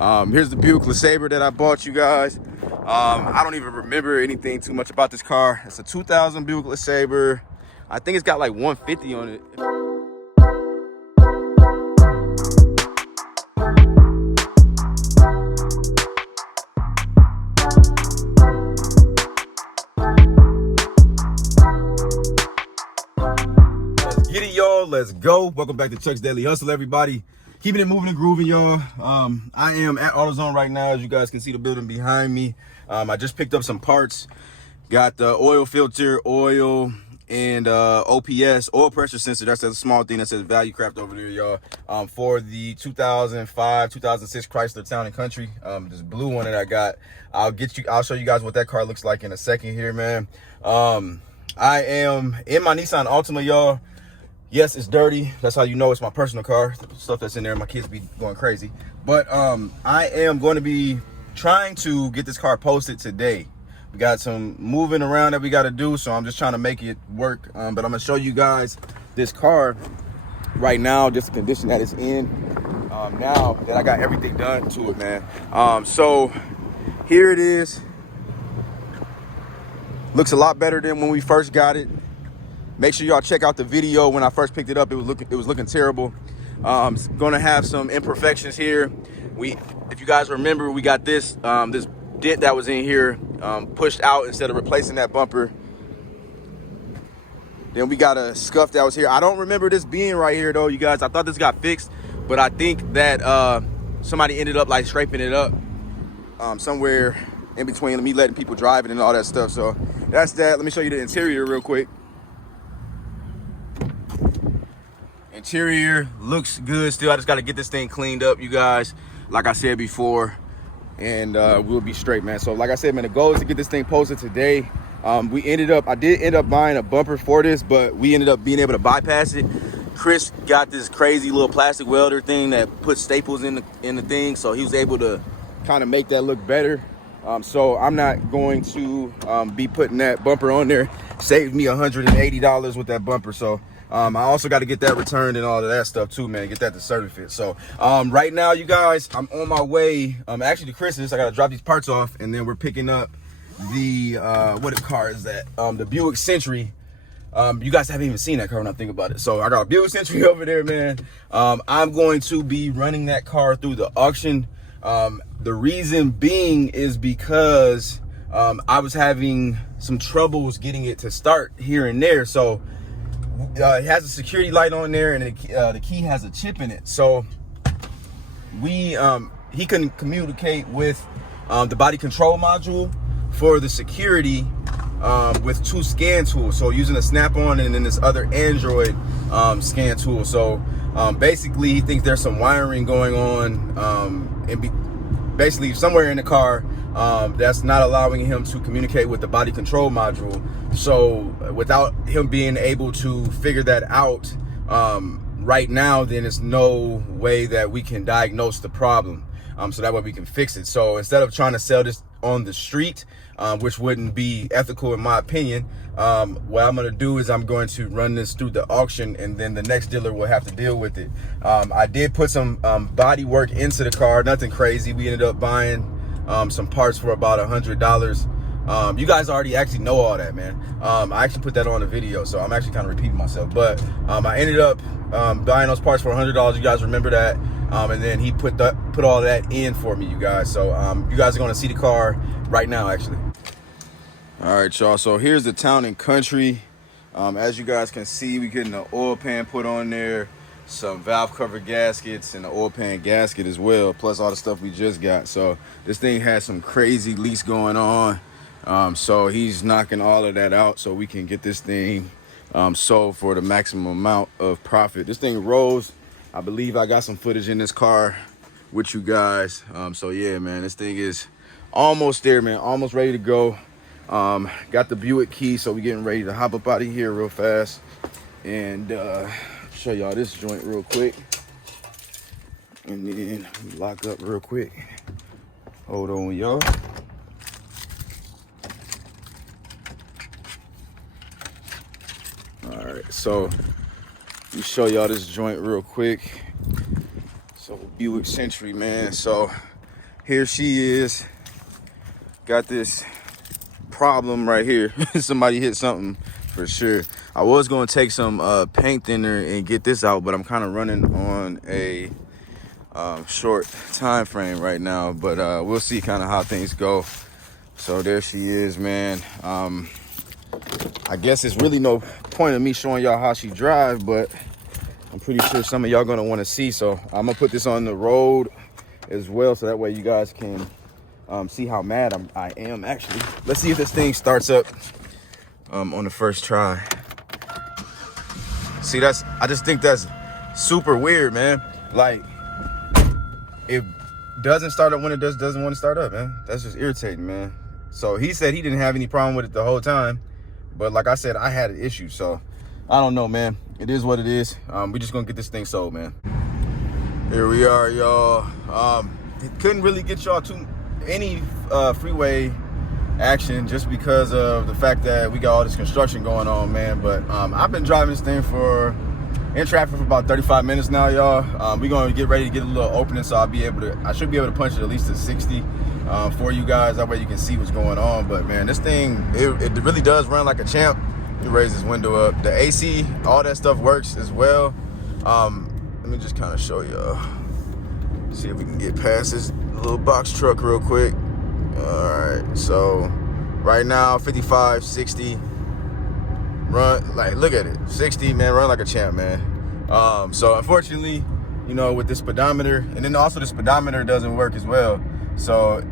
Here's the Buick Lesabre that I bought you guys. I don't even remember anything too much about this car. It's a 2000 Buick Lesabre. I think it's got like 150 on it. Let's get it, y'all. Let's go. Welcome back to Chuck's Daily Hustle, everybody. Keeping it moving and grooving, y'all. I am at AutoZone right now. As you guys can see the building behind me. I just picked up some parts. Got the oil filter, oil, and OPS, oil pressure sensor. That's a small thing that says Value Craft over there, y'all. For the 2005, 2006 Chrysler Town and Country. This blue one that I got. I'll show you guys what that car looks like in a second here, man. I am in my Nissan Altima, y'all. Yes, it's dirty. That's how you know it's my personal car. The stuff that's in there, my kids be going crazy. But I am going to be trying to get this car posted today. We got some moving around that we got to do, so I'm just trying to make it work. But I'm going to show you guys this car right now, just the condition that it's in. Now that I got everything done to it, man. So here it is. Looks a lot better than when we first got it. Make sure y'all check out the video when I first picked it up. It was looking terrible. It's gonna have some imperfections here. If you guys remember, we got this this dent that was in here pushed out instead of replacing that bumper. Then we got a scuff that was here. I don't remember this being right here though, you guys. I thought this got fixed, but I think that somebody ended up like scraping it up somewhere in between me letting people drive it and all that stuff. So that's that. Let me show you the interior real quick. Interior looks good still. I just got to get this thing cleaned up, you guys, like I said before, and we'll be straight, man. So like I said, man, the goal is to get this thing posted today. I did end up buying a bumper for this, but we ended up being able to bypass it. Chris got this crazy little plastic welder thing that puts staples in the thing, so he was able to kind of make that look better. So I'm not going to be putting that bumper on there. Saved me $180 with that bumper. So I also got to get that returned and all of that stuff too, man. Get that to certificate. So right now, you guys, I'm on my way actually to Chris's. I got to drop these parts off, and then we're picking up the what car is that? The Buick Century. You guys haven't even seen that car when I think about it. So I got a Buick Century over there, man. I'm going to be running that car through the auction. The reason being is because I was having some troubles getting it to start here and there. So it has a security light on there, and the key has a chip in it. So he couldn't communicate with the body control module for the security with two scan tools. So using a Snap-on and then this other Android scan tool. So basically he thinks there's some wiring going on basically somewhere in the car that's not allowing him to communicate with the body control module. So without him being able to figure that out right now, then there's no way that we can diagnose the problem, so that way we can fix it. So instead of trying to sell this on the street, which wouldn't be ethical in my opinion, what I'm going to do is I'm going to run this through the auction, and then the next dealer will have to deal with it. I did put some body work into the car, nothing crazy. We ended up buying some parts for about $100. You guys already actually know all that, man. I actually put that on the video, so I'm actually kind of repeating myself. But I ended up buying those parts for $100. You guys remember that? And then he put all that in for me, you guys. So you guys are going to see the car right now, actually. All right, y'all. So here's the Town and Country. As you guys can see, we're getting the oil pan put on there, some valve cover gaskets, and the oil pan gasket as well, plus all the stuff we just got. So this thing has some crazy leaks going on. So he's knocking all of that out so we can get this thing sold for the maximum amount of profit. This thing rolls. I believe I got some footage in this car with you guys. So yeah, man, this thing is almost there, man. Almost ready to go. Got the Buick key, so we're getting ready to hop up out of here real fast and show y'all this joint real quick, and then lock up real quick. Hold on, y'all. All right, so let me show y'all this joint real quick. So Buick Century, man. So here she is. Got this problem right here. Somebody hit something for sure. I was gonna take some paint thinner and get this out, but I'm kind of running on a short time frame right now, but we'll see kind of how things go. So there she is, man. I guess it's really no point of me showing y'all how she drives, but I'm pretty sure some of y'all gonna want to see, so I'm gonna put this on the road as well, so that way you guys can see how mad I am actually. Let's see if this thing starts up on the first try. See, I just think that's super weird, man. Like, it doesn't start up when it doesn't want to start up, man. That's just irritating, man. So he said he didn't have any problem with it the whole time, but like I said, I had an issue. So I don't know, man. It is what it is. We just gonna get this thing sold, man. Here we are, y'all. Couldn't really get y'all to any freeway action just because of the fact that we got all this construction going on, man. But I've been driving this thing in traffic for about 35 minutes now, y'all. We're gonna get ready to get a little opening, so I should be able to punch it at least to 60 for you guys. That way you can see what's going on. But man, this thing, it really does run like a champ. Let me raise this window up. The AC, all that stuff works as well. Let me just kind of show y'all. See if we can get past this little box truck real quick. All right, so right now 55, 60. Run, like, look at it, 60, man, run like a champ, man. So unfortunately, you know, with this speedometer, and then also the speedometer doesn't work as well. So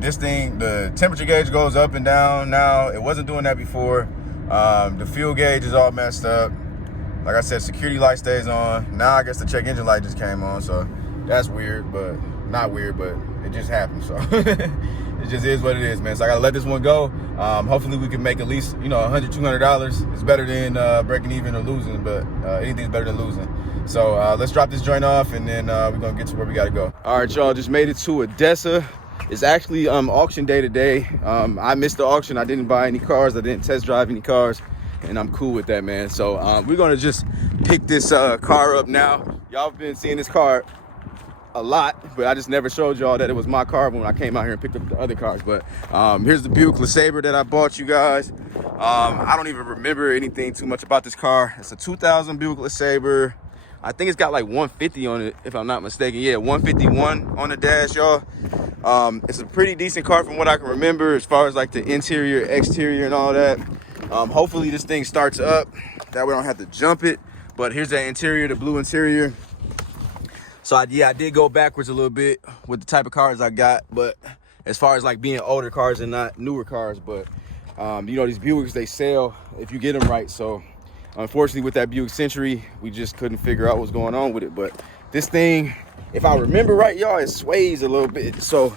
this thing, the temperature gauge goes up and down now. It wasn't doing that before. The fuel gauge is all messed up. Like I said, security light stays on. Now I guess the check engine light just came on, so that's weird, but not weird, but it just happened. So it just is what it is, man. So I gotta let this one go. Hopefully we can make at least, you know, $100, $200. It's better than breaking even or losing, but anything's better than losing. So let's drop this joint off, and then we're gonna get to where we gotta go. All right, y'all, just made it to ADESA. It's actually auction day today. I missed the auction. I didn't buy any cars. I didn't test drive any cars, and I'm cool with that, man. So we're gonna just pick this car up now. Y'all been seeing this car a lot, but I just never showed y'all that it was my car when I came out here and picked up the other cars. But here's the Buick Lesabre that I bought you guys. I don't even remember anything too much about this car. It's a 2000 Buick Lesabre. I think it's got like 150 on it, if I'm not mistaken. Yeah, 151 on the dash, y'all. It's a pretty decent car from what I can remember as far as like the interior, exterior, and all that. Hopefully this thing starts up. That way I don't have to jump it. But here's the interior, the blue interior. So I did go backwards a little bit with the type of cars I got, but as far as like being older cars and not newer cars. But you know, these Buicks, they sell if you get them right. So unfortunately with that Buick Century, we just couldn't figure out what's going on with it. But this thing, if I remember right, y'all, it sways a little bit. So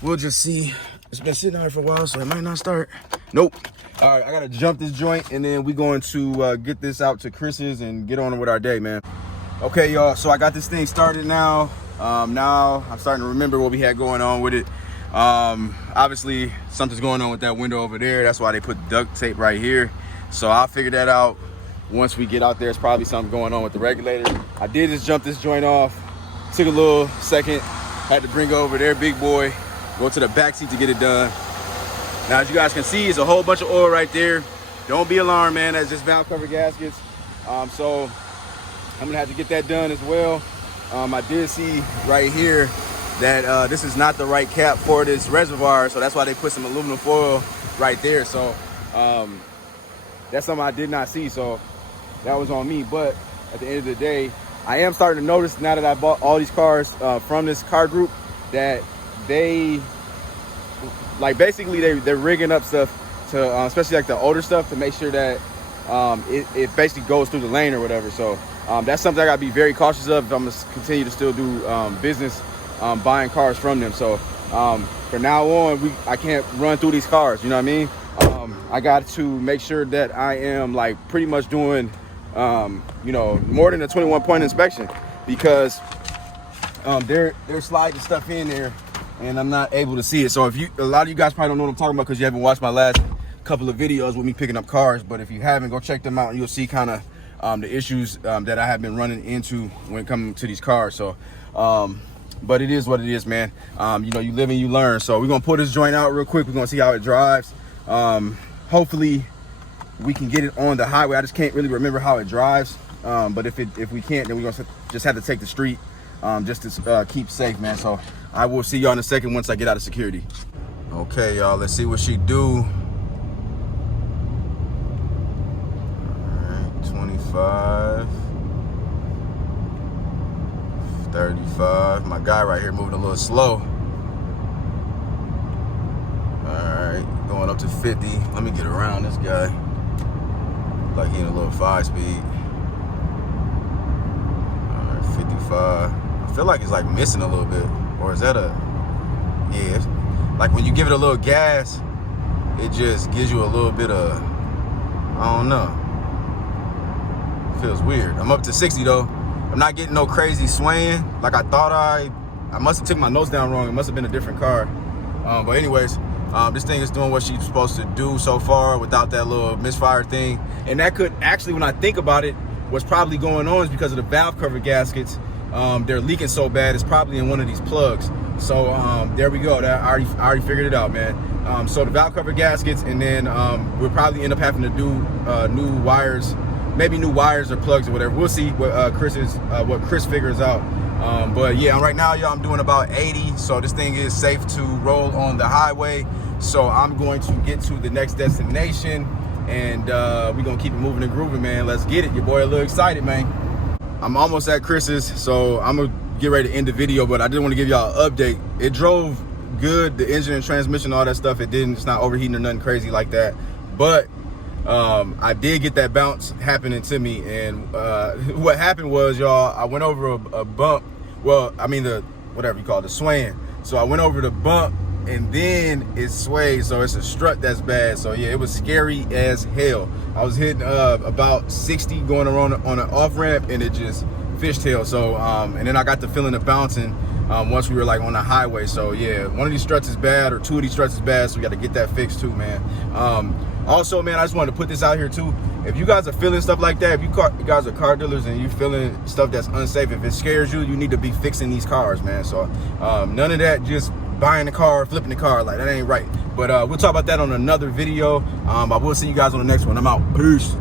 we'll just see. It's been sitting there for a while, so it might not start. Nope. All right, I gotta jump this joint, and then we're going to get this out to Chris's and get on with our day, man. Okay, y'all, so I got this thing started now. Now I'm starting to remember what we had going on with it. Obviously, something's going on with that window over there. That's why they put duct tape right here. So I'll figure that out once we get out there. It's probably something going on with the regulator. I did just jump this joint off. Took a little second. Had to bring over there, big boy. Go to the back seat to get it done. Now, as you guys can see, it's a whole bunch of oil right there. Don't be alarmed, man. That's just valve cover gaskets. So I'm gonna have to get that done as well. I did see right here that this is not the right cap for this reservoir, so that's why they put some aluminum foil right there. So that's something I did not see, so that was on me. But at the end of the day, I am starting to notice now that I bought all these cars from this car group that they, like, basically they're rigging up stuff to, especially like the older stuff, to make sure that it basically goes through the lane or whatever. So that's something I gotta be very cautious of if I'm gonna continue to still do business buying cars from them. So from now on, I can't run through these cars, you know what I mean? I got to make sure that I am like pretty much doing you know, more than a 21-point inspection, because they're sliding stuff in there and I'm not able to see it. So if a lot of you guys probably don't know what I'm talking about because you haven't watched my last couple of videos with me picking up cars, but if you haven't, go check them out and you'll see kind of the issues that I have been running into when it comes to these cars. So But it is what it is, man. You know, you live and you learn. So we're gonna pull this joint out real quick. We're gonna see how it drives. Hopefully we can get it on the highway. I just can't really remember how it drives. But if we can't, then we're gonna just have to take the street just to keep safe, man. So I will see y'all in a second once I get out of security. Okay, y'all, let's see what she do. All right, 25. 35. My guy right here moving a little slow. Alright, going up to 50. Let me get around this guy. Like he in a little 5-speed. Alright, 55. I feel like it's like missing a little bit. Or is that a... Yeah, like when you give it a little gas, it just gives you a little bit of... I don't know. It feels weird. I'm up to 60 though. I'm not getting no crazy swaying like I thought. I must have took my nose down wrong. It must have been a different car. But anyways, this thing is doing what she's supposed to do so far without that little misfire thing. And that could actually, when I think about it, what's probably going on is because of the valve cover gaskets. They're leaking so bad, it's probably in one of these plugs. So there we go. I already figured it out, man. So the valve cover gaskets, and then we'll probably end up having to do new wires. Maybe new wires or plugs or whatever. We'll see what Chris figures out. But yeah, right now, y'all, I'm doing about 80. So this thing is safe to roll on the highway. So I'm going to get to the next destination, and we're gonna keep it moving and grooving, man. Let's get it. Your boy a little excited, man. I'm almost at Chris's, so I'm gonna get ready to end the video, but I did want to give y'all an update. It drove good, the engine and transmission, all that stuff. It's not overheating or nothing crazy like that. But I did get that bounce happening to me, and what happened was, y'all, I went over a bump. Well, I mean whatever you call it, the swaying. So I went over the bump, and then it swayed. So it's a strut that's bad. So yeah, it was scary as hell. I was hitting about 60 going around on an off ramp, and it just fishtail. So and then I got the feeling of bouncing once we were like on the highway. So yeah, one of these struts is bad, or two of these struts is bad. So we got to get that fixed too, man. Also, man, I just wanted to put this out here too. If you guys are feeling stuff like that, if you guys are car dealers and you feeling stuff that's unsafe, if it scares you, you need to be fixing these cars, man. So none of that just buying the car, flipping the car, like that ain't right. But we'll talk about that on another video. I will see you guys on the next one. I'm out. Peace.